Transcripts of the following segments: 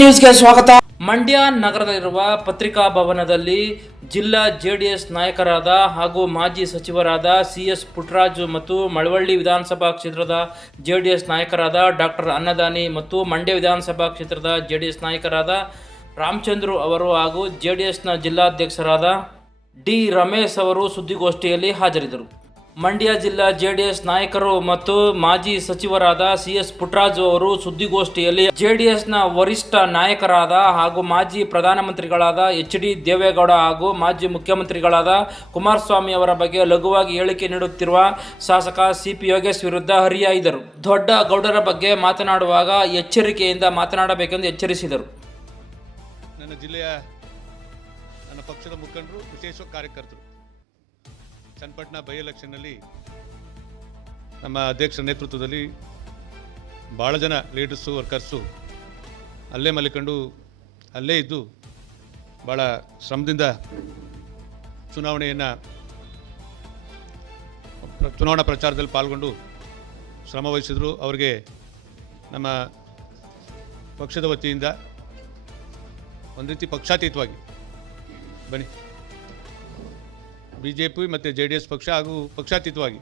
ನ್ಯೂಸ್ಗೆ ಸ್ವಾಗತ. ಮಂಡ್ಯ ನಗರದಲ್ಲಿರುವ ಪತ್ರಿಕಾ ಭವನದಲ್ಲಿ ಜಿಲ್ಲಾ ಜೆಡಿಎಸ್ ನಾಯಕರಾದ ಹಾಗೂ ಮಾಜಿ ಸಚಿವರಾದ ಸಿ ಎಸ್ ಪುಟ್ಟರಾಜು ಮತ್ತು ಮಳವಳ್ಳಿ ವಿಧಾನಸಭಾ ಕ್ಷೇತ್ರದ ಜೆಡಿಎಸ್ ನಾಯಕರಾದ ಡಾಕ್ಟರ್ ಅನ್ನದಾನಿ ಮತ್ತು ಮಂಡ್ಯ ವಿಧಾನಸಭಾ ಕ್ಷೇತ್ರದ ಜೆಡಿಎಸ್ ನಾಯಕರಾದ ರಾಮಚಂದ್ರು ಅವರು ಹಾಗೂ ಜೆಡಿಎಸ್ನ ಜಿಲ್ಲಾಧ್ಯಕ್ಷರಾದ ಡಿ ರಮೇಶ್ ಅವರು ಸುದ್ದಿಗೋಷ್ಠಿಯಲ್ಲಿ ಹಾಜರಿದ್ದರು. ಮಂಡ್ಯ ಜಿಲ್ಲಾ ಜೆಡಿಎಸ್ ನಾಯಕರು ಮತ್ತು ಮಾಜಿ ಸಚಿವರಾದ ಸಿ ಎಸ್ ಪುಟ್ಟರಾಜು ಅವರು ಸುದ್ದಿಗೋಷ್ಠಿಯಲ್ಲಿ ನ ವರಿಷ್ಠ ನಾಯಕರಾದ ಹಾಗೂ ಮಾಜಿ ಪ್ರಧಾನಮಂತ್ರಿಗಳಾದ ಎಚ್ ಡಿ ದೇವೇಗೌಡ ಹಾಗೂ ಮಾಜಿ ಮುಖ್ಯಮಂತ್ರಿಗಳಾದ ಕುಮಾರಸ್ವಾಮಿ ಅವರ ಬಗ್ಗೆ ಲಘುವಾಗಿ ಹೇಳಿಕೆ ನೀಡುತ್ತಿರುವ ಶಾಸಕ ಸಿ ಪಿ ಯೋಗೇಶ್ ವಿರುದ್ಧ ಹರಿಯಾಯ್ದರು. ದೊಡ್ಡ ಗೌಡರ ಬಗ್ಗೆ ಮಾತನಾಡುವಾಗ ಎಚ್ಚರಿಕೆಯಿಂದ ಮಾತನಾಡಬೇಕೆಂದು ಎಚ್ಚರಿಸಿದರು. ನನ್ನ ಜಿಲ್ಲೆಯ, ನನ್ನ ಪಕ್ಷದ ಮುಖಂಡರು, ವಿಶೇಷ ಕಾರ್ಯಕರ್ತರು. ಚನ್ನಪಟ್ಟಣ ಬೈ ಎಲೆಕ್ಷನ್ನಲ್ಲಿ ನಮ್ಮ ಅಧ್ಯಕ್ಷರ ನೇತೃತ್ವದಲ್ಲಿ ಭಾಳ ಜನ ಲೀಡರ್ಸು, ವರ್ಕರ್ಸು ಅಲ್ಲೇ ಮಲಿಕೊಂಡು ಅಲ್ಲೇ ಇದ್ದು ಭಾಳ ಶ್ರಮದಿಂದ ಚುನಾವಣೆಯನ್ನು ಚುನಾವಣಾ ಪ್ರಚಾರದಲ್ಲಿ ಪಾಲ್ಗೊಂಡು ಶ್ರಮ ವಹಿಸಿದ್ರು. ಅವರಿಗೆ ನಮ್ಮ ಪಕ್ಷದ ವತಿಯಿಂದ ಒಂದು ರೀತಿ ಪಕ್ಷಾತೀತವಾಗಿ ಬನ್ನಿ. ಬಿ ಜೆ ಪಿ ಮತ್ತು ಜೆ ಡಿ ಎಸ್ ಪಕ್ಷ ಹಾಗೂ ಪಕ್ಷಾತೀತವಾಗಿ.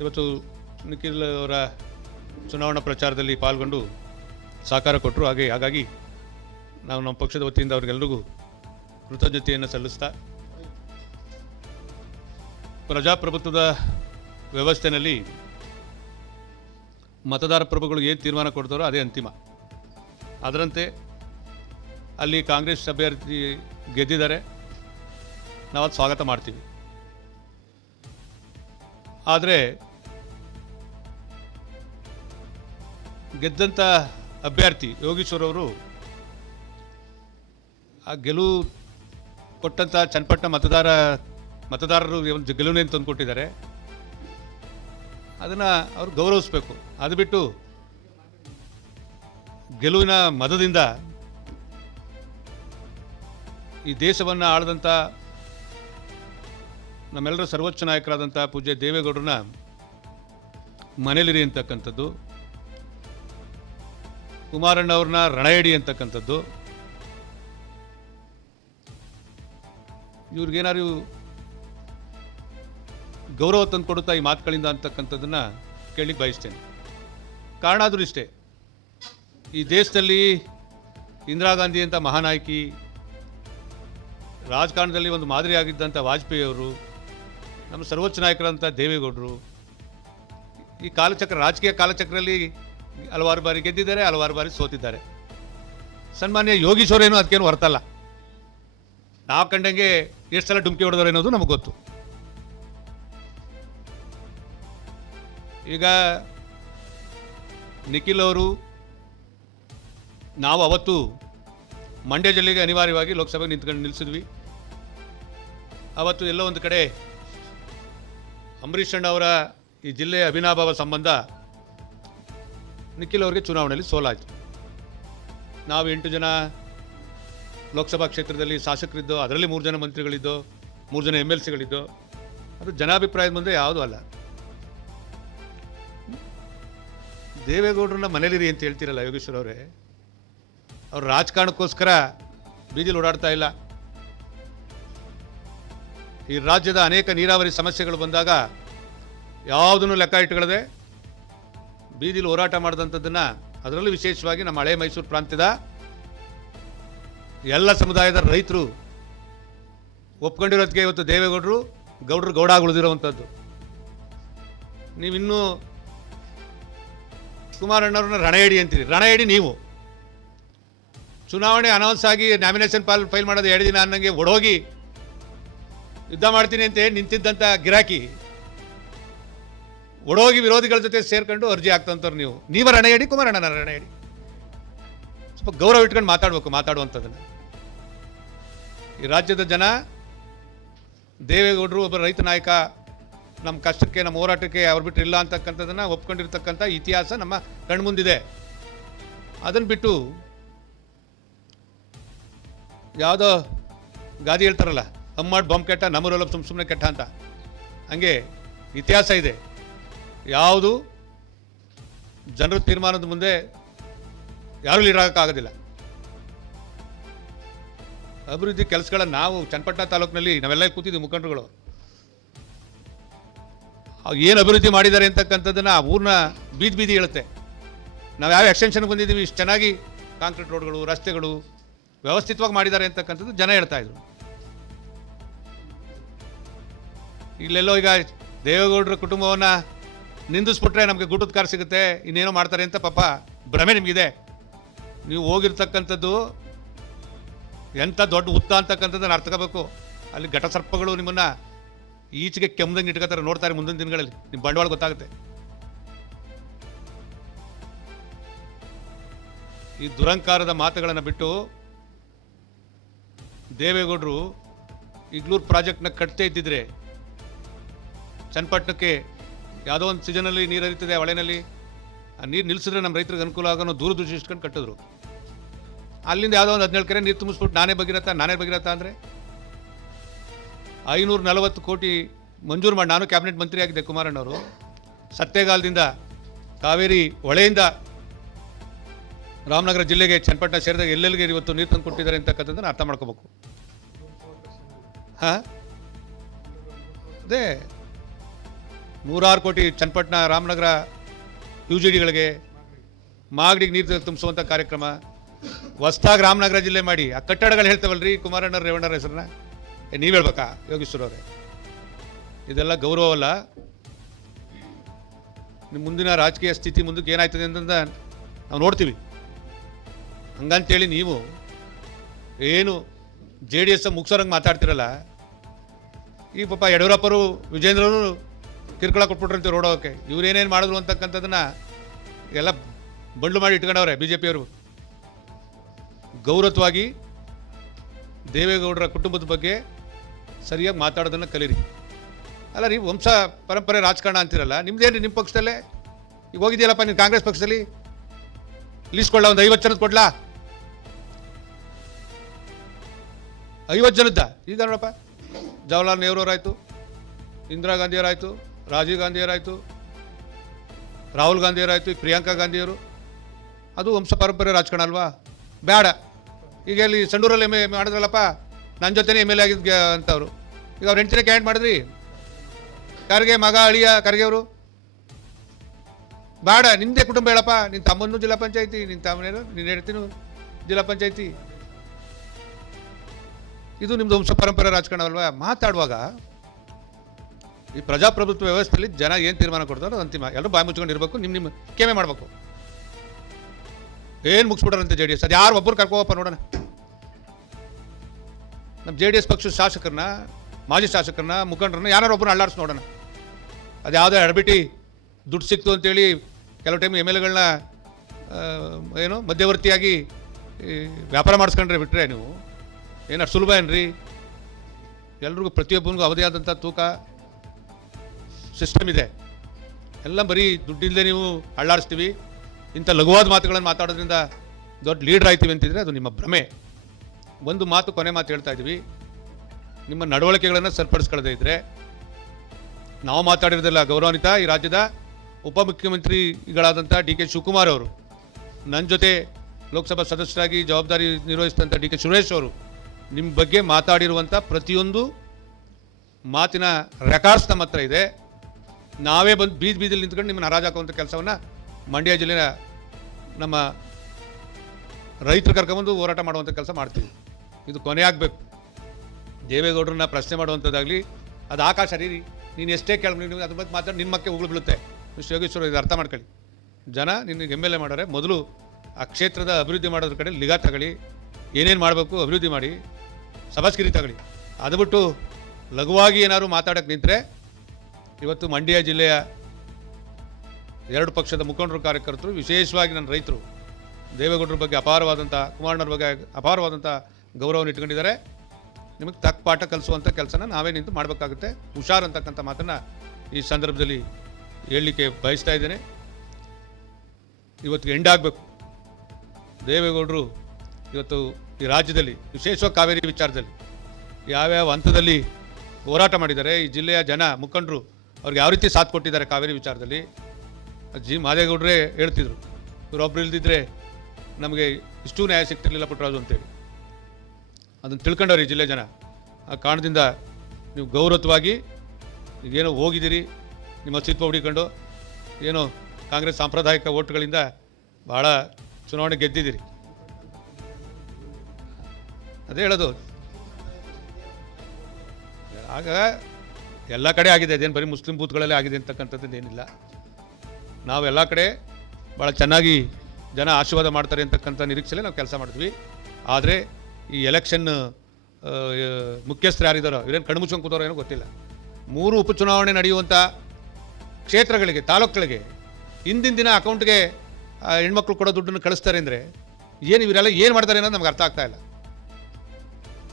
ಇವತ್ತು ನಿಖಿಲ್ ಅವರ ಚುನಾವಣಾ ಪ್ರಚಾರದಲ್ಲಿ ಪಾಲ್ಗೊಂಡು ಸಹಕಾರ ಕೊಟ್ಟರು ಹಾಗೆ ಹಾಗಾಗಿ ನಾವು ನಮ್ಮ ಪಕ್ಷದ ವತಿಯಿಂದ ಅವ್ರಿಗೆಲ್ಲರಿಗೂ ಕೃತಜ್ಞತೆಯನ್ನು ಸಲ್ಲಿಸ್ತಾ, ಪ್ರಜಾಪ್ರಭುತ್ವದ ವ್ಯವಸ್ಥೆಯಲ್ಲಿ ಮತದಾರ ಪ್ರಭುಗಳು ಏನು ತೀರ್ಮಾನ ಕೊಡ್ತಾರೋ ಅದೇ ಅಂತಿಮ. ಅದರಂತೆ ಅಲ್ಲಿ ಕಾಂಗ್ರೆಸ್ ಅಭ್ಯರ್ಥಿ ಗೆದ್ದಿದ್ದಾರೆ. ನಾವು ಅದು ಸ್ವಾಗತ ಮಾಡ್ತೀವಿ. ಆದರೆ ಗೆದ್ದಂಥ ಅಭ್ಯರ್ಥಿ ಯೋಗೀಶ್ವರ್ ಅವರು ಆ ಗೆಲುವು ಕೊಟ್ಟಂಥ ಚನ್ನಪಟ್ಟಣ ಮತದಾರ, ಮತದಾರರು ಒಂದು ಗೆಲುವಿನ ತಂದು ಕೊಟ್ಟಿದ್ದಾರೆ. ಅದನ್ನು ಅವ್ರು ಗೌರವಿಸ್ಬೇಕು. ಅದು ಬಿಟ್ಟು ಗೆಲುವಿನ ಮತದಿಂದ ಈ ದೇಶವನ್ನು ಆಳದಂಥ ನಮ್ಮೆಲ್ಲರ ಸರ್ವೋಚ್ಚ ನಾಯಕರಾದಂಥ ಪೂಜ್ಯ ದೇವೇಗೌಡರನ್ನ ಮನೇಲಿರಿ ಅಂತಕ್ಕಂಥದ್ದು. ಕುಮಾರಣ್ಣ ಅವ್ರನ್ನ ರಣಯಡಿ ಅಂತಕ್ಕಂಥದ್ದು. ಇವ್ರಿಗೇನಾದ್ರು ಗೌರವ ತಂದು ಕೊಡುತ್ತಾ ಈ ಮಾತುಗಳಿಂದ ಅಂತಕ್ಕಂಥದ್ದನ್ನು ಕೇಳಿ ಬಯಸ್ತೇನೆ. ಕಾರಣ ಆದರೂ ಇಷ್ಟೇ, ಈ ದೇಶದಲ್ಲಿ ಇಂದಿರಾ ಗಾಂಧಿ ಅಂತ ಮಹಾನಾಯಕಿ, ರಾಜಕಾರಣದಲ್ಲಿ ಒಂದು ಮಾದರಿಯಾಗಿದ್ದಂಥ ವಾಜಪೇಯಿ ಅವರು ನಮ್ಮ ಸರ್ವೋಚ್ಚ ನಾಯಕರಂಥ ದೇವೇಗೌಡರು, ಈ ಕಾಲಚಕ್ರ, ರಾಜಕೀಯ ಕಾಲಚಕ್ರಲ್ಲಿ ಹಲವಾರು ಬಾರಿ ಗೆದ್ದಿದ್ದಾರೆ, ಹಲವಾರು ಬಾರಿ ಸೋತಿದ್ದಾರೆ. ಸನ್ಮಾನ್ಯ ಯೋಗೀಶ್ವರೇನು ಅದಕ್ಕೇನು ಹೊರತಲ್ಲ. ನಾವು ಕಂಡಂಗೆ ಎಷ್ಟು ಸಲ ಡುಮ್ಕಿ ಹೊಡೆದವರು ಅನ್ನೋದು ನಮಗೆ ಗೊತ್ತು. ಈಗ ನಿಖಿಲ್ ಅವರು ನಾವು ಅವತ್ತು ಮಂಡ್ಯ ಜಿಲ್ಲೆಗೆ ಅನಿವಾರ್ಯವಾಗಿ ಲೋಕಸಭೆಗೆ ನಿಂತ್ಕೊಂಡು ನಿಲ್ಲಿಸಿದ್ವಿ ಅವತ್ತು ಎಲ್ಲೋ ಒಂದು ಕಡೆ ಅಂಬರೀಷ್ ಅಣ್ಣ ಅವರ ಈ ಜಿಲ್ಲೆಯ ಅಭಿನಾಭಾವ ಸಂಬಂಧ ನಿಖಿಲ್ ಅವರಿಗೆ ಚುನಾವಣೆಯಲ್ಲಿ ಸೋಲಾಯಿತು. ನಾವು ಎಂಟು ಜನ ಲೋಕಸಭಾ ಕ್ಷೇತ್ರದಲ್ಲಿ ಶಾಸಕರಿದ್ದೋ, ಅದರಲ್ಲಿ ಮೂರು ಜನ ಮಂತ್ರಿಗಳಿದ್ದೋ, ಮೂರು ಜನ ಎಂ ಎಲ್ ಸಿಗಳಿದ್ದೋ ಅದು ಜನಾಭಿಪ್ರಾಯದ ಮುಂದೆ ಯಾವುದೂ ಅಲ್ಲ. ದೇವೇಗೌಡರನ್ನ ಮನೇಲಿರಿ ಅಂತ ಹೇಳ್ತೀರಲ್ಲ ಯೋಗೇಶ್ವರ ಅವರೇ, ಅವರು ರಾಜಕಾರಣಕ್ಕೋಸ್ಕರ ಬೀದಿಲಿ ಓಡಾಡ್ತಾ ಇಲ್ಲ. ಈ ರಾಜ್ಯದ ಅನೇಕ ನೀರಾವರಿ ಸಮಸ್ಯೆಗಳು ಬಂದಾಗ ಯಾವುದನ್ನು ಲೆಕ್ಕ ಇಟ್ಕೊಳ್ಳದೆ ಬೀದಿಲಿ ಹೋರಾಟ ಮಾಡಿದಂಥದ್ದನ್ನು ಅದರಲ್ಲೂ ವಿಶೇಷವಾಗಿ ನಮ್ಮ ಹಳೆ ಮೈಸೂರು ಪ್ರಾಂತ್ಯದ ಎಲ್ಲ ಸಮುದಾಯದ ರೈತರು ಒಪ್ಕೊಂಡಿರೋದಕ್ಕೆ ಇವತ್ತು ದೇವೇಗೌಡರು, ಗೌಡರು ಗೌಡ ಉಳಿದಿರುವಂಥದ್ದು ನೀವಿನ್ನೂ ಕುಮಾರಣ್ಣವ್ರನ್ನ ರಣಯಡಿ ಅಂತೀರಿ. ರಣಯಡಿ ನೀವು. ಚುನಾವಣೆ ಅನೌನ್ಸ್ ಆಗಿ ನಾಮಿನೇಷನ್ ಫೈಲ್ ಮಾಡೋದು ಎರಡು ದಿನ ಅನ್ನಂಗೆ ಒಡೋಗಿ ಯುದ್ಧ ಮಾಡ್ತೀನಿ ಅಂತ ನಿಂತಿದ್ದಂಥ ಗಿರಾಕಿ, ಒಡೋಗಿ ವಿರೋಧಿಗಳ ಜೊತೆ ಸೇರ್ಕೊಂಡು ಅರ್ಜಿ ಹಾಕ್ತಂತವ್ರು ನೀವು. ನೀವ ರಣಯಡಿ ಕುಮಾರಣ್ಣನ ರಣಯಡಿ. ಸ್ವಲ್ಪ ಗೌರವ ಇಟ್ಕೊಂಡು ಮಾತಾಡ್ಬೇಕು, ಮಾತಾಡುವಂಥದ್ದನ್ನು. ಈ ರಾಜ್ಯದ ಜನ, ದೇವೇಗೌಡರು ಒಬ್ಬ ರೈತ ನಾಯಕ ನಮ್ಮ ಕಷ್ಟಕ್ಕೆ ನಮ್ಮ ಹೋರಾಟಕ್ಕೆ ಅವ್ರು ಬಿಟ್ಟರೆ ಇಲ್ಲ ಅಂತಕ್ಕಂಥದ್ದನ್ನು ಒಪ್ಕೊಂಡಿರ್ತಕ್ಕಂಥ ಇತಿಹಾಸ ನಮ್ಮ ಕಣ್ಮುಂದಿದೆ. ಅದನ್ನು ಬಿಟ್ಟು, ಯಾವುದೋ ಗಾದಿ ಹೇಳ್ತಾರಲ್ಲ ಅಮ್ಮಾಡ್ ಬಾಂಬ್ ಕೆಟ್ಟ, ನಮ್ಮೂರಲ್ಲ ಸುಮ್ಮ ಸುಮ್ಮನೆ ಕೆಟ್ಟ ಅಂತ. ಹಂಗೆ ಇತಿಹಾಸ ಇದೆ. ಯಾವುದು? ಜನರ ತೀರ್ಮಾನದ ಮುಂದೆ ಯಾರೂ ಇರೋಕ್ಕಾಗೋದಿಲ್ಲ ಅಭಿವೃದ್ಧಿ ಕೆಲಸಗಳನ್ನು ನಾವು ಚನ್ನಪಟ್ಟಣ ತಾಲೂಕಿನಲ್ಲಿ ನಾವೆಲ್ಲ ಕೂತಿದ್ವಿ ಮುಖಂಡರುಗಳು. ಏನು ಅಭಿವೃದ್ಧಿ ಮಾಡಿದ್ದಾರೆ ಅಂತಕ್ಕಂಥದ್ದನ್ನು ಆ ಊರಿನ ಬೀದಿ ಬೀದಿ ಹೇಳುತ್ತೆ. ನಾವು ಯಾವ ಎಕ್ಸ್ಟೆನ್ಷನ್ಗೆ ಬಂದಿದ್ದೀವಿ, ಇಷ್ಟು ಚೆನ್ನಾಗಿ ಕಾಂಕ್ರೀಟ್ ರೋಡ್ಗಳು ರಸ್ತೆಗಳು ವ್ಯವಸ್ಥಿತವಾಗಿ ಮಾಡಿದ್ದಾರೆ ಅಂತಕ್ಕಂಥದ್ದು ಜನ ಹೇಳ್ತಾ ಇಲ್ಲೆಲ್ಲೋ ಈಗ ದೇವೇಗೌಡರ ಕುಟುಂಬವನ್ನು ನಿಂದಿಸ್ಬಿಟ್ರೆ ನಮಗೆ ಗುಟ್ಟದ ಕಾರ್ ಸಿಗುತ್ತೆ, ಇನ್ನೇನೋ ಮಾಡ್ತಾರೆ ಅಂತ ಪಾಪ ಭ್ರಮೆ ನಿಮಗಿದೆ. ನೀವು ಹೋಗಿರ್ತಕ್ಕಂಥದ್ದು ಎಂಥ ದೊಡ್ಡ ಹುತ್ತ ಅಂತಕ್ಕಂಥದ್ದನ್ನು ಅರ್ಥಕೋಬೇಕು ಅಲ್ಲಿ ಘಟಸರ್ಪಗಳು ನಿಮ್ಮನ್ನು ಈಚೆಗೆ ಕೆಮ್ಮದಂಗೆ ಇಟ್ಕೋತಾರೆ, ನೋಡ್ತಾರೆ ಮುಂದಿನ ದಿನಗಳಲ್ಲಿ. ನಿಮ್ಮ ಬಂಡವಾಳ ಗೊತ್ತಾಗುತ್ತೆ. ಈ ದುರಂಕಾರದ ಮಾತುಗಳನ್ನು ಬಿಟ್ಟು ದೇವೇಗೌಡರು ಇಗ್ಲೂರು ಪ್ರಾಜೆಕ್ಟ್ನ ಕಟ್ತೇ ಇದ್ದಿದ್ರೆ ಚನ್ನಪಟ್ಟಣಕ್ಕೆ ಯಾವುದೋ ಒಂದು ಸೀಸನಲ್ಲಿ ನೀರು ಹರಿತದೆ ಹೊಳೆನಲ್ಲಿ. ಆ ನೀರು ನಿಲ್ಲಿಸಿದ್ರೆ ನಮ್ಮ ರೈತರಿಗೆ ಅನುಕೂಲ ಆಗೋ ಅನ್ನೋ ದೂರದೃಷ್ಟಿ ಇಟ್ಕೊಂಡು ಕಟ್ಟಿದ್ರು. ಅಲ್ಲಿಂದ ಯಾವುದೋ ಒಂದು ಹದಿನೇಳು ಕೆರೆ ನೀರು ತುಂಬಿಸ್ಬಿಟ್ಟು ನಾನೇ ಬಗಿರತ್ತ ನಾನೇ ಬಗಿರತ್ತ ಅಂದರೆ ಐನೂರ ನಲವತ್ತು ಕೋಟಿ ಮಂಜೂರು ಮಾಡಿ ನಾನು ಕ್ಯಾಬಿನೆಟ್ ಮಂತ್ರಿ ಆಗಿದ್ದೆ ಕುಮಾರಣ್ಣವರು ಸತ್ಯಗಾಲದಿಂದ ಕಾವೇರಿ ಹೊಳೆಯಿಂದ ರಾಮನಗರ ಜಿಲ್ಲೆಗೆ ಚನ್ನಪಟ್ಟಣ ಸೇರಿದಾಗ ಎಲ್ಲೆಲ್ಲಿಗೆ ಇವತ್ತು ನೀರು ತಂದು ಕೊಟ್ಟಿದ್ದಾರೆ ಅಂತಕ್ಕಂಥದ್ದನ್ನು ಅರ್ಥ ಮಾಡ್ಕೋಬೇಕು. ಹಾಂ? ಅದೇ. ನೂರಾರು ಕೋಟಿ ಚನ್ನಪಟ್ಟಣ ರಾಮನಗರ ಯು ಜಿ ಡಿಗಳಿಗೆ ಮಾಗಡಿಗೆ ನೀರು ತುಂಬಿಸುವಂಥ ಕಾರ್ಯಕ್ರಮ. ಹೊಸ್ದಾಗಿ ರಾಮನಗರ ಜಿಲ್ಲೆ ಮಾಡಿ. ಆ ಕಟ್ಟಡಗಳು ಹೇಳ್ತೇವಲ್ರಿ ಕುಮಾರಣ್ಣ ರೇವಣ್ಣರ ಹೆಸರನ್ನ. ನೀವು ಹೇಳ್ಬೇಕಾ? ಯೋಗೀಶ್ವರವ್ರೆ ಇದೆಲ್ಲ ಗೌರವವಲ್ಲ. ನಿಮ್ಮ ಮುಂದಿನ ರಾಜಕೀಯ ಸ್ಥಿತಿ ಮುಂದಕ್ಕೆ ಏನಾಯ್ತದೆ ಅಂತಂದ ನಾವು ನೋಡ್ತೀವಿ. ಹಂಗಂತೇಳಿ ನೀವು ಏನು ಜೆ ಡಿ ಎಸ್ ಮುಗ್ಸೋರಂಗೆ ಮಾತಾಡ್ತಿರಲ್ಲ, ಈ ಪಾಪ ಯಡಿಯೂರಪ್ಪರು, ವಿಜೇಂದ್ರರು ಕಿರ್ಕೊಳ ಕೊಟ್ಬಿಟ್ರಂತೆ ರೋಡೋಕೆ ಇವ್ರೇನೇನು ಮಾಡಿದ್ರು ಅಂತಕ್ಕಂಥದ್ದನ್ನ ಎಲ್ಲ ಬಂಡ್ಲು ಮಾಡಿ ಇಟ್ಕೊಂಡವ್ರೆ ಬಿ ಜೆ ಪಿಯವರು ಗೌರವವಾಗಿ ದೇವೇಗೌಡರ ಕುಟುಂಬದ ಬಗ್ಗೆ ಸರಿಯಾಗಿ ಮಾತಾಡೋದನ್ನು ಕಲೀರಿ. ಅಲ್ಲ ರೀ ವಂಶ ಪರಂಪರೆ ರಾಜಕಾರಣ ಅಂತಿರಲ್ಲ ನಿಮ್ದೇನು ನಿಮ್ಮ ಪಕ್ಷದಲ್ಲೇ? ಈಗ ಹೋಗಿದೆಯಲ್ಲಪ್ಪ ನೀವು ಕಾಂಗ್ರೆಸ್ ಪಕ್ಷದಲ್ಲಿ? ಲೀಸ್ಟ್ ಒಂದು ಐವತ್ತು ಜನದ ಕೊಡ್ಲಾ? ಐವತ್ತು ಜನದ್ದ? ಈಗ ನೋಡಪ್ಪ, ಜವಾಹರ್ಲಾಲ್ ನೆಹರೂರಾಯಿತು ಇಂದಿರಾ ಗಾಂಧಿಯವರಾಯಿತು ರಾಜೀವ್ ಗಾಂಧಿಯವರಾಯಿತು, ರಾಹುಲ್ ಗಾಂಧಿಯವರಾಯಿತು, ಪ್ರಿಯಾಂಕಾ ಗಾಂಧಿಯವರು. ಅದು ವಂಶ ಪರಂಪರೆ ರಾಜಕಾರಣ ಅಲ್ವಾ? ಬೇಡ ಈಗ ಇಲ್ಲಿ ಸಂಡೂರಲ್ಲಿ ಎಂ ಎ ಮಾಡಿದ್ರಲ್ಲಪ್ಪ ನನ್ನ ಜೊತೆನೇ ಎಂ ಎಲ್ ಎ ಆಗಿದ್ದ ಅಂತವ್ರು. ಈಗ ಅವ್ರು ಹೆಂಡ್ತಿನೇ ಕ್ಯಾಂಡ್ ಮಾಡಿದ್ರಿ? ಖರ್ಗೆ ಮಗ, ಅಳಿಯ ಖರ್ಗೆ ಅವರು ಬೇಡ ನಿಂದೇ ಕುಟುಂಬ ಹೇಳಪ್ಪ. ನಿನ್ನ ತಮ್ಮನೂ ಜಿಲ್ಲಾ ಪಂಚಾಯಿತಿ ನಿನ್ನ ತಮ್ಮನೇನು ನಿನ್ನ ಹೆಂಡ್ತಿನೂ ಜಿಲ್ಲಾ ಪಂಚಾಯಿತಿ. ಇದು ನಿಮ್ಮದು ವಂಶ ಪರಂಪರೆ ರಾಜಕಾರಣ ಅಲ್ವಾ? ಮಾತಾಡುವಾಗ ಈ ಪ್ರಜಾಪ್ರಭುತ್ವ ವ್ಯವಸ್ಥೆಯಲ್ಲಿ ಜನ ಏನು ತೀರ್ಮಾನ ಕೊಡ್ತಾರೋ ಅಂತಿಮ ಎಲ್ಲರೂ ಬಾಯಿ ಮುಚ್ಕೊಂಡು ಇರಬೇಕು ನಿಮ್ಮ ನಿಮ್ಮ ಕೇಮೆ ಮಾಡಬೇಕು. ಏನು ಮುಗಿಸ್ಬಿಟ್ರಂತೆ ಜೆ ಡಿ ಎಸ್ ಅದು ಯಾರು ಒಬ್ಬರು ಕರ್ಕೋಪ್ಪ ನೋಡೋಣ. ನಮ್ಮ ಜೆ ಡಿ ಎಸ್ ಪಕ್ಷದ ಶಾಸಕರನ್ನ ಮಾಜಿ ಶಾಸಕರನ್ನ ಮುಖಂಡರನ್ನ ಯಾರು ಒಬ್ಬರು ಅಳ್ಳಾಡ್ಸಿ ನೋಡೋಣ. ಅದು ಯಾವುದೋ ಎಡಬಿಟ್ಟು ದುಡ್ಡು ಸಿಕ್ತು ಅಂತೇಳಿ ಕೆಲವು ಟೈಮ್ ಎಂ ಎಲ್ ಎಗಳನ್ನ ಏನು ಮಧ್ಯವರ್ತಿಯಾಗಿ ವ್ಯಾಪಾರ ಮಾಡಿಸ್ಕೊಂಡ್ರೆ ಬಿಟ್ಟರೆ ನೀವು ಏನಾರು ಸುಲಭ ಏನ್ರಿ? ಎಲ್ರಿಗೂ ಪ್ರತಿಯೊಬ್ಬನಿಗೂ ಅವಧಿ ಆದಂಥ ತೂಕ. ಸಿಸ್ಟಮ್ ಇದೆ. ಎಲ್ಲ ಬರೀ ದುಡ್ಡಿಲ್ಲದೆ ನೀವು ಅಳ್ಳಾಡಿಸ್ತೀವಿ. ಇಂಥ ಲಘುವಾದ ಮಾತುಗಳನ್ನು ಮಾತಾಡೋದ್ರಿಂದ ದೊಡ್ಡ ಲೀಡರ್ ಆಯ್ತೀವಿ ಅಂತಿದ್ರೆ ಅದು ನಿಮ್ಮ ಭ್ರಮೆ. ಒಂದು ಮಾತು ಕೊನೆ ಮಾತು ಹೇಳ್ತಾ ಇದ್ದೀವಿ. ನಿಮ್ಮ ನಡವಳಿಕೆಗಳನ್ನು ಸರಿಪಡಿಸ್ಕೊಳ್ಳದೇ ಇದ್ದರೆ ನಾವು ಮಾತಾಡಿರೋದಿಲ್ಲ ಗೌರವಾನ್ವಿತ ಈ ರಾಜ್ಯದ ಉಪಮುಖ್ಯಮಂತ್ರಿಗಳಾದಂಥ ಡಿ ಕೆ ಶಿವಕುಮಾರ್ ಅವರು ನನ್ನ ಜೊತೆ ಲೋಕಸಭಾ ಸದಸ್ಯರಾಗಿ ಜವಾಬ್ದಾರಿ ನಿರ್ವಹಿಸಿದಂಥ ಡಿ ಕೆ ಸುರೇಶ್ ಅವರು ನಿಮ್ಮ ಬಗ್ಗೆ ಮಾತಾಡಿರುವಂಥ ಪ್ರತಿಯೊಂದು ಮಾತಿನ ರೆಕಾರ್ಡ್ಸ್ ನಮ್ಮ ಹತ್ರ ಇದೆ. ನಾವೇ ಬಂದು ಬೀದಿ ಬೀದಿಲಿ ನಿಂತ್ಕೊಂಡು ನಿಮ್ಮನ್ನು ಹರಾಜು ಹಾಕುವಂಥ ಕೆಲಸವನ್ನು ಮಂಡ್ಯ ಜಿಲ್ಲೆಯ ನಮ್ಮ ರೈತರು ಕರ್ಕೊಂಬಂದು ಹೋರಾಟ ಮಾಡುವಂಥ ಕೆಲಸ ಮಾಡ್ತೀವಿ. ಇದು ಕೊನೆ ಆಗಬೇಕು. ದೇವೇಗೌಡರನ್ನ ಪ್ರಶ್ನೆ ಮಾಡುವಂಥದ್ದಾಗಲಿ ಅದು ಆಕಾಶ ರೀ ನೀನು ಎಷ್ಟೇ ಕೇಳಿ ನಿಮಗೆ ಅದ್ರ ಬಗ್ಗೆ ಮಾತಾಡಿ ನಿಮ್ಮ ಮಕ್ಕೆ ಉಗುಳು ಬೀಳುತ್ತೆ. ಮಿಸ್ಟರ್ ಯೋಗೇಶ್ವರ ಇದು ಅರ್ಥ ಮಾಡ್ಕೊಳ್ಳಿ. ಜನ ನಿನಗೆ ಎಂ ಎಲ್ ಎ ಮಾಡೋರೆ ಮೊದಲು ಆ ಕ್ಷೇತ್ರದ ಅಭಿವೃದ್ಧಿ ಮಾಡೋದ್ರ ಕಡೆ ಲಿಗಾ ತಗೊಳ್ಳಿ. ಏನೇನು ಮಾಡಬೇಕು ಅಭಿವೃದ್ಧಿ ಮಾಡಿ. ಸಭಾಸ್ಕಿರಿ ತಗೊಳ್ಳಿ. ಅದು ಬಿಟ್ಟು ಲಘುವಾಗಿ ಏನಾದ್ರು ಮಾತಾಡೋಕ್ಕೆ ನಿಂತರೆ ಇವತ್ತು ಮಂಡ್ಯ ಜಿಲ್ಲೆಯ ಎರಡು ಪಕ್ಷದ ಮುಖಂಡರು, ಕಾರ್ಯಕರ್ತರು, ವಿಶೇಷವಾಗಿ ನನ್ನ ರೈತರು, ದೇವೇಗೌಡರ ಬಗ್ಗೆ ಅಪಾರವಾದಂಥ ಕುಮಾರಣ್ಣರ ಬಗ್ಗೆ ಅಪಾರವಾದಂಥ ಗೌರವವನ್ನು ಇಟ್ಕೊಂಡಿದ್ದಾರೆ ನಿಮಗೆ ತಕ್ಕ ಪಾಠ ಕಲಿಸುವಂಥ ಕೆಲಸನ ನಾವೇ ನಿಂತು ಮಾಡಬೇಕಾಗುತ್ತೆ. ಹುಷಾರ್ ಅಂತಕ್ಕಂಥ ಮಾತನ್ನು ಈ ಸಂದರ್ಭದಲ್ಲಿ ಹೇಳಲಿಕ್ಕೆ ಬಯಸ್ತಾ ಇದ್ದೇನೆ. ಇವತ್ತು ಎಂಡಾಗಬೇಕು ದೇವೇಗೌಡರು ಇವತ್ತು ಈ ರಾಜ್ಯದಲ್ಲಿ, ವಿಶೇಷವಾಗಿ ಕಾವೇರಿ ವಿಚಾರದಲ್ಲಿ, ಯಾವ್ಯಾವ ಹಂತದಲ್ಲಿ ಹೋರಾಟ ಮಾಡಿದ್ದಾರೆ, ಈ ಜಿಲ್ಲೆಯ ಜನ ಮುಖಂಡರು ಅವ್ರಿಗೆ ಯಾವ ರೀತಿ ಸಾಥ್ ಕೊಟ್ಟಿದ್ದಾರೆ ಕಾವೇರಿ ವಿಚಾರದಲ್ಲಿ? ಜಿ. ಮಾದೇಗೌಡರೇ ಹೇಳ್ತಿದ್ರು ಇವರೊಬ್ರು ಇಲ್ದಿದ್ರೆ ನಮಗೆ ಇಷ್ಟೂ ನ್ಯಾಯ ಸಿಗ್ತಿರ್ಲಿಲ್ಲ ಪುಟ್ಟರಾಜು ಅಂತೇಳಿ. ಅದನ್ನು ತಿಳ್ಕೊಂಡವ್ರಿ ಜಿಲ್ಲೆ ಜನ. ಆ ಕಾರಣದಿಂದ ನೀವು ಗೌರವತ್ವವಾಗಿ ನೀವು ಏನೋ ಹೋಗಿದ್ದೀರಿ, ನಿಮ್ಮ ಅಸ್ತಿತ್ವ ಹುಡಿಕೊಂಡು ಏನೋ ಕಾಂಗ್ರೆಸ್ ಸಾಂಪ್ರದಾಯಿಕ ಓಟ್ಗಳಿಂದ ಭಾಳ ಚುನಾವಣೆ ಗೆದ್ದಿದ್ದೀರಿ. ಅದೇ ಹೇಳೋದು. ಆಗ ಎಲ್ಲ ಕಡೆ ಆಗಿದೆ ಅದೇನು ಬರೀ ಮುಸ್ಲಿಂ ಬೂತ್ಗಳಲ್ಲೇ ಆಗಿದೆ ಅಂತಕ್ಕಂಥದ್ದು ಏನಿಲ್ಲ. ನಾವು ಎಲ್ಲ ಕಡೆ ಭಾಳ ಚೆನ್ನಾಗಿ ಜನ ಆಶೀರ್ವಾದ ಮಾಡ್ತಾರೆ ಅಂತಕ್ಕಂಥ ನಿರೀಕ್ಷೆಲೆ ನಾವು ಕೆಲಸ ಮಾಡ್ತೀವಿ ಆದರೆ ಈ ಎಲೆಕ್ಷನ್ ಮುಖ್ಯಸ್ಥರು ಯಾರಿದ್ದಾರೋ ಇವರೇನು ಕಣ್ಮುಚ್ಕೊಂಡು ಕೂತಾರೋ ಏನೋ ಗೊತ್ತಿಲ್ಲ. ಮೂರು ಉಪಚುನಾವಣೆ ನಡೆಯುವಂಥ ಕ್ಷೇತ್ರಗಳಿಗೆ, ತಾಲೂಕುಗಳಿಗೆ ಹಿಂದಿನ ದಿನ ಅಕೌಂಟ್ಗೆ ಹೆಣ್ಮಕ್ಳು ಕೊಡೋ ದುಡ್ಡನ್ನು ಕಳಿಸ್ತಾರೆ ಅಂದರೆ ಏನು ಇವರೆಲ್ಲ ಏನು ಮಾಡ್ತಾರೆ ಅನ್ನೋದು ನಮ್ಗೆ ಅರ್ಥ ಆಗ್ತಾ ಇಲ್ಲ.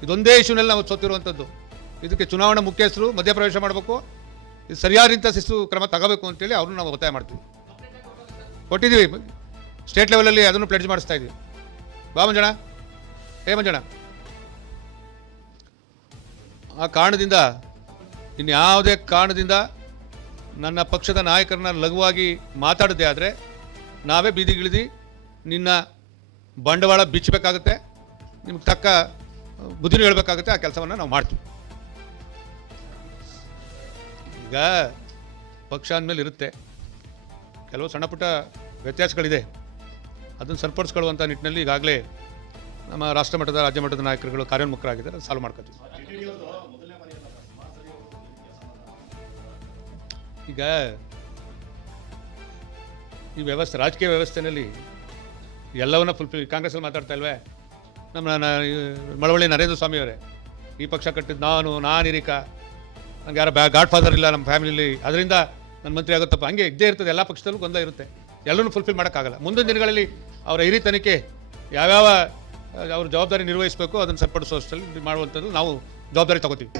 ಇದೊಂದೇ ಇಶ್ಯೂನಲ್ಲಿ ನಾವು ಸೋತಿರುವಂಥದ್ದು. ಇದಕ್ಕೆ ಚುನಾವಣಾ ಮುಖ್ಯಸ್ಥರು ಮಧ್ಯಪ್ರವೇಶ ಮಾಡಬೇಕು. ಇದು ಸರಿಯಾದಂಥ ಶಿಸ್ತು ಕ್ರಮ ತಗೋಬೇಕು ಅಂತೇಳಿ ಅವ್ರನ್ನ ನಾವು ಒತ್ತಾಯ ಮಾಡ್ತೀವಿ. ಕೊಟ್ಟಿದ್ದೀವಿ. ಸ್ಟೇಟ್ ಲೆವೆಲಲ್ಲಿ ಅದನ್ನು ಪ್ಲೆಡ್ಜ್ ಮಾಡಿಸ್ತಾ ಇದ್ದೀವಿ ಬಾ ಮಂಜಣ ಏ ಮಂಜಣ ಆ ಕಾರಣದಿಂದ ಇನ್ಯಾವುದೇ ಕಾರಣದಿಂದ ನನ್ನ ಪಕ್ಷದ ನಾಯಕರನ್ನ ಲಘುವಾಗಿ ಮಾತಾಡದೆ ಆದರೆ ನಾವೇ ಬೀದಿಗಿಳಿದು ನಿನ್ನ ಬಂಡವಾಳ ಬಿಚ್ಚಬೇಕಾಗುತ್ತೆ ನಿಮ್ಗೆ ತಕ್ಕ ಬುದ್ಧಿನೂ ಹೇಳಬೇಕಾಗುತ್ತೆ. ಆ ಕೆಲಸವನ್ನು ನಾವು ಮಾಡ್ತೀವಿ. ಈಗ ಪಕ್ಷ ಅಂದಮೇಲೆ ಇರುತ್ತೆ. ಕೆಲವು ಸಣ್ಣ ಪುಟ್ಟ ವ್ಯತ್ಯಾಸಗಳಿದೆ. ಅದನ್ನು ಸರಿಪಡಿಸ್ಕೊಳ್ಳುವಂಥ ನಿಟ್ಟಿನಲ್ಲಿ ಈಗಾಗಲೇ ನಮ್ಮ ರಾಷ್ಟ್ರ ಮಟ್ಟದ, ರಾಜ್ಯ ಮಟ್ಟದ ನಾಯಕರುಗಳು ಕಾರ್ಯೋನ್ಮುಖರಾಗಿದ್ದಾರೆ. ಸಾಲ್ವ್ ಮಾಡ್ಕೊತೀವಿ. ಈಗ ಈ ವ್ಯವಸ್ಥೆ, ರಾಜಕೀಯ ವ್ಯವಸ್ಥೆಯಲ್ಲಿ ಎಲ್ಲವನ್ನ ಫುಲ್ಫಿಲ್ ಕಾಂಗ್ರೆಸ್ಸಲ್ಲಿ ಮಾತಾಡ್ತಾ ಇಲ್ವೇ? ನಮ್ಮ ಮಳವಳ್ಳಿ ನರೇಂದ್ರ ಸ್ವಾಮಿ ಅವರೇ ಈ ಪಕ್ಷ ಕಟ್ಟಿದ್ದು ನಾನು ನಾನು ಹಿರಿಕ ನಂಗೆ ಯಾರು ಬ್ಯಾ ಗಾಡ್ ಫಾದರ್ ಇಲ್ಲ ನಮ್ಮ ಫ್ಯಾಮಿಲಿಲಿ. ಅದರಿಂದ ನನ್ನ ಮಂತ್ರಿ ಆಗುತ್ತಪ್ಪ. ಹಂಗೆ ಇದ್ದೇ ಇರ್ತದೆ, ಎಲ್ಲ ಪಕ್ಷದಲ್ಲೂ ಗೊಂದಲ ಇರುತ್ತೆ. ಎಲ್ಲರೂ ಫುಲ್ಫಿಲ್ ಮಾಡೋಕ್ಕಾಗಲ್ಲ. ಮುಂದಿನ ದಿನಗಳಲ್ಲಿ ಅವರ ಹಿರಿತನಕ್ಕೆ ಯಾವ್ಯಾವ ಅವ್ರ ಜವಾಬ್ದಾರಿ ನಿರ್ವಹಿಸಬೇಕು ಅದನ್ನು ಅಲ್ಲಿ ಮಾಡುವಂಥದ್ದು ನಾವು ಜವಾಬ್ದಾರಿ ತಗೋತೀವಿ.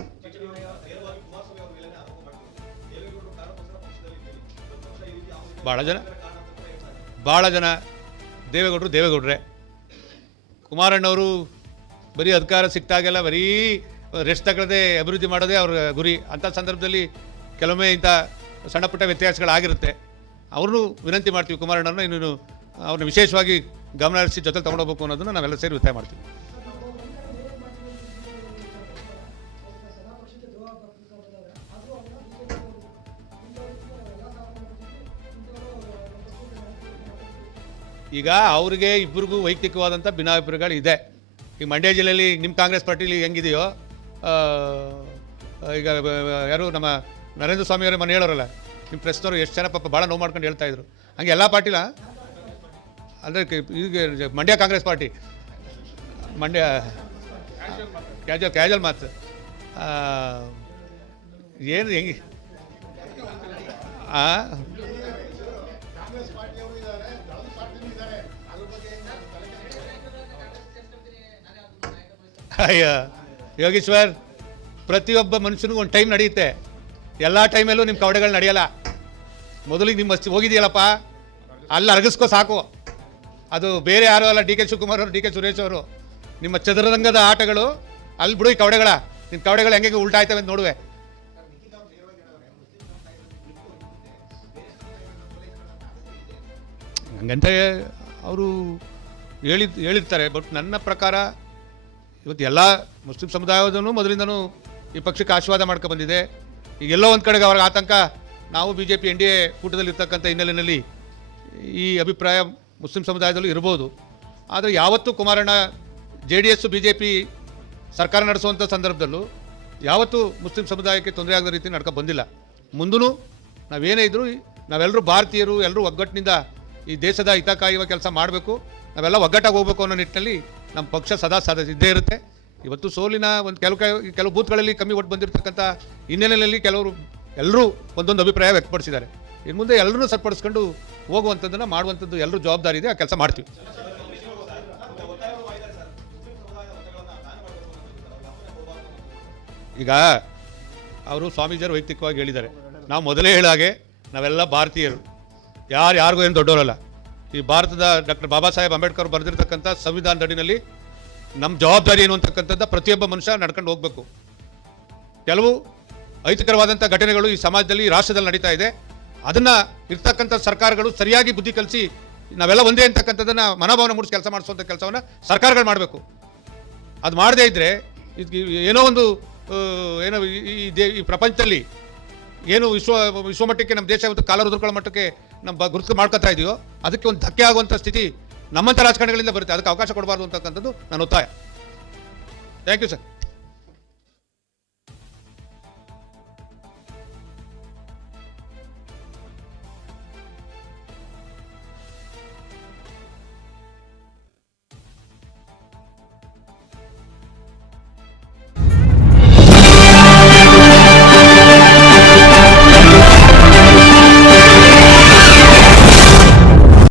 ಭಾಳ ಜನ ಭಾಳ ಜನ ದೇವೇಗೌಡರು ದೇವೇಗೌಡ್ರೆ. ಕುಮಾರಣ್ಣವರು ಬರೀ ಅಧಿಕಾರ ಸಿಕ್ತಾಗೆಲ್ಲ ಬರೀ ರೆಸ್ಟ್ ತಗೊಳ್ಳದೆ ಅಭಿವೃದ್ಧಿ ಮಾಡೋದೇ ಅವ್ರ ಗುರಿ. ಅಂಥ ಸಂದರ್ಭದಲ್ಲಿ ಕೆಲವೊಮ್ಮೆ ಇಂಥ ಸಣ್ಣ ಪುಟ್ಟ ವ್ಯತ್ಯಾಸಗಳಾಗಿರುತ್ತೆ. ಅವ್ರನ್ನೂ ವಿನಂತಿ ಮಾಡ್ತೀವಿ ಕುಮಾರಣ್ಣನ ಇನ್ನೂ ಅವ್ರನ್ನ ವಿಶೇಷವಾಗಿ ಗಮನ ಹರಿಸಿ ಜೊತೆ ತೊಗೊಂಡೋಗ್ಬೇಕು ಅನ್ನೋದನ್ನು ನಾವೆಲ್ಲ ಸೇರಿ ಒತ್ತಾಯ ಮಾಡ್ತೀವಿ. ಈಗ ಅವ್ರಿಗೆ ಇಬ್ಬರಿಗೂ ವೈಯಕ್ತಿಕವಾದಂಥ ಭಿನ್ನಾಭಿಪ್ರಾಯಗಳು ಇದೆ ಈಗ ಮಂಡ್ಯ ಜಿಲ್ಲೆಯಲ್ಲಿ ನಿಮ್ಮ ಕಾಂಗ್ರೆಸ್ ಪಾರ್ಟಿಲಿ ಹೆಂಗಿದೆಯೋ ಈಗ ಯಾರು ನಮ್ಮ ನರೇಂದ್ರ ಸ್ವಾಮಿ ಅವರೇ ಮನೆ ಹೇಳೋರಲ್ಲ ನಿಮ್ಮ ಪ್ರೆಸ್ನವರು ಎಷ್ಟು ಜನ ಪಾಪ ಭಾಳ ನೋವು ಮಾಡ್ಕೊಂಡು ಹೇಳ್ತಾ ಇದ್ರು. ಹಂಗೆ ಎಲ್ಲ ಪಾರ್ಟಿಲ? ಅಂದರೆ ಈಗ Mandya Congress party. Mandya casual casual ಮಾತು. ಏನು ಹೆಂಗೆ? ಅಯ್ಯ. ಯೋಗೀಶ್ವರ್, ಪ್ರತಿಯೊಬ್ಬ ಮನುಷ್ಯನಿಗೂ ಒಂದು ಟೈಮ್ ನಡೆಯುತ್ತೆ. ಎಲ್ಲ ಟೈಮಲ್ಲೂ ನಿಮ್ಮ ಕವಡೆಗಳು ನಡೆಯಲ್ಲ. ಮೊದಲಿಗೆ ನಿಮ್ಮ ಹೋಗಿದೆಯಲ್ಲಪ್ಪ? ಅಲ್ಲಿ ಅರಗಿಸ್ಕೋ ಸಾಕು. ಅದು ಬೇರೆ ಯಾರು ಅಲ್ಲ, ಡಿ ಕೆ ಶಿವಕುಮಾರ್ ಅವರು, ಡಿ ಕೆ ಸುರೇಶ್ ಅವರು. ನಿಮ್ಮ ಚದುರಂಗದ ಆಟಗಳು, ಅಲ್ಲಿ ಬಿಡು ಈ ಕವಡೆಗಳ. ನಿಮ್ಮ ಕವಡೆಗಳು ಹೆಂಗೆ ಉಲ್ಟಾಯ್ತವೆ ಅಂತ ನೋಡುವೆ. ಹಂಗಂತ ಅವರು ಹೇಳಿದ್ ಹೇಳಿರ್ತಾರೆ, ಬಟ್ ನನ್ನ ಪ್ರಕಾರ ಇವತ್ತು ಎಲ್ಲ ಮುಸ್ಲಿಂ ಸಮುದಾಯದೂ ಮೊದಲಿಂದನೂ ಈ ಪಕ್ಷಕ್ಕೆ ಆಶೀರ್ವಾದ ಮಾಡ್ಕೊಂಡು ಬಂದಿದೆ. ಈಗ ಎಲ್ಲೋ ಒಂದು ಕಡೆಗೆ ಅವ್ರಿಗೆ ಆತಂಕ, ನಾವು B J P N D A ಕೂಟದಲ್ಲಿರ್ತಕ್ಕಂಥ ಹಿನ್ನೆಲೆಯಲ್ಲಿ ಈ ಅಭಿಪ್ರಾಯ ಮುಸ್ಲಿಂ ಸಮುದಾಯದಲ್ಲೂ ಇರ್ಬೋದು. ಆದರೆ ಯಾವತ್ತೂ ಕುಮಾರಣ್ಣ, J D S B J P ಸರ್ಕಾರ ನಡೆಸುವಂಥ ಸಂದರ್ಭದಲ್ಲೂ ಯಾವತ್ತೂ ಮುಸ್ಲಿಂ ಸಮುದಾಯಕ್ಕೆ ತೊಂದರೆ ಆಗದ ರೀತಿ ನಡ್ಕೊ ಬಂದಿಲ್ಲ. ಮುಂದೂ ನಾವೇನೇ ಇದ್ದರೂ ನಾವೆಲ್ಲರೂ ಭಾರತೀಯರು, ಎಲ್ಲರೂ ಒಗ್ಗಟ್ಟಿನಿಂದ ಈ ದೇಶದ ಹಿತ ಕಾಯುವ ಕೆಲಸ ಮಾಡಬೇಕು. ನಾವೆಲ್ಲ ಒಗ್ಗಟ್ಟಾಗಿ ಹೋಗ್ಬೇಕು ಅನ್ನೋ ನಿಟ್ಟಿನಲ್ಲಿ ನಮ್ಮ ಪಕ್ಷ ಸದಾ ಸದಾ ಇದ್ದೇ ಇರುತ್ತೆ. ಇವತ್ತು ಸೋಲಿನ ಒಂದು ಕೆಲವು ಕೆಲವು ಬೂತ್ಗಳಲ್ಲಿ ಕಮ್ಮಿ ಒಟ್ಟು ಬಂದಿರತಕ್ಕಂಥ ಹಿನ್ನೆಲೆಯಲ್ಲಿ ಕೆಲವರು ಎಲ್ಲರೂ ಒಂದೊಂದು ಅಭಿಪ್ರಾಯ ವ್ಯಕ್ತಪಡಿಸಿದ್ದಾರೆ. ಇನ್ನು ಮುಂದೆ ಎಲ್ಲರೂ ಸರಿಪಡಿಸ್ಕೊಂಡು ಹೋಗುವಂಥದ್ದನ್ನು ಮಾಡುವಂಥದ್ದು ಎಲ್ಲರೂ ಜವಾಬ್ದಾರಿ ಇದೆ, ಆ ಕೆಲಸ ಮಾಡ್ತೀವಿ. ಈಗ ಅವರು ಸ್ವಾಮೀಜಿಯವರು ವೈಯಕ್ತಿಕವಾಗಿ ಹೇಳಿದ್ದಾರೆ. ನಾವು ಮೊದಲೇ ಹೇಳಾಗೆ ನಾವೆಲ್ಲ ಭಾರತೀಯರು. ಯಾರು ಯಾರಿಗೂ ಏನು ದೊಡ್ಡವರಲ್ಲ. ಈ ಭಾರತದ ಡಾಕ್ಟರ್ ಬಾಬಾ ಸಾಹೇಬ್ ಅಂಬೇಡ್ಕರ್ ಬರೆದಿರ್ತಕ್ಕಂಥ ಸಂವಿಧಾನದಡಿನಲ್ಲಿ ನಮ್ಮ ಜವಾಬ್ದಾರಿ ಏನು ಅಂತಕ್ಕಂಥದ್ದು ಪ್ರತಿಯೊಬ್ಬ ಮನುಷ್ಯ ನಡ್ಕೊಂಡು ಹೋಗಬೇಕು. ಕೆಲವು ಅಹಿತಕರವಾದಂಥ ಘಟನೆಗಳು ಈ ಸಮಾಜದಲ್ಲಿ, ರಾಷ್ಟ್ರದಲ್ಲಿ ನಡೀತಾ ಇದೆ. ಅದನ್ನು ಇರ್ತಕ್ಕಂಥ ಸರ್ಕಾರಗಳು ಸರಿಯಾಗಿ ಬುದ್ಧಿ ಕಲಿಸಿ, ನಾವೆಲ್ಲ ಒಂದೇ ಅಂತಕ್ಕಂಥದ್ದನ್ನು ಮನೋಭಾವನೆ ಮೂಡಿಸಿ ಕೆಲಸ ಮಾಡಿಸುವಂಥ ಕೆಲಸವನ್ನು ಸರ್ಕಾರಗಳು ಮಾಡಬೇಕು. ಅದು ಮಾಡದೇ ಇದ್ದರೆ ಏನೋ ಒಂದು ಏನೋ ಈ- ದೇ, ಈ ಪ್ರಪಂಚದಲ್ಲಿ ಏನು ವಿಶ್ವ, ವಿಶ್ವಮಟ್ಟಕ್ಕೆ ನಮ್ಮ ದೇಶ ಇವತ್ತು ಕಾಲ ಮಟ್ಟಕ್ಕೆ ನಮ್ಮ ಗುರುತು ಮಾಡ್ಕೊತಾ ಇದೆಯೋ? ಅದಕ್ಕೆ ಒಂದು ಧಕ್ಕೆ ಆಗುವಂಥ ಸ್ಥಿತಿ ನಮ್ಮಂಥ ರಾಜಕಾರಣಿಗಳಿಂದ ಬರುತ್ತೆ. ಅದಕ್ಕೆ ಅವಕಾಶ ಕೊಡಬಾರ್ದು ಅಂತಕ್ಕಂಥದ್ದು ನನ್ನ ಒತ್ತಾಯ. Thank you sir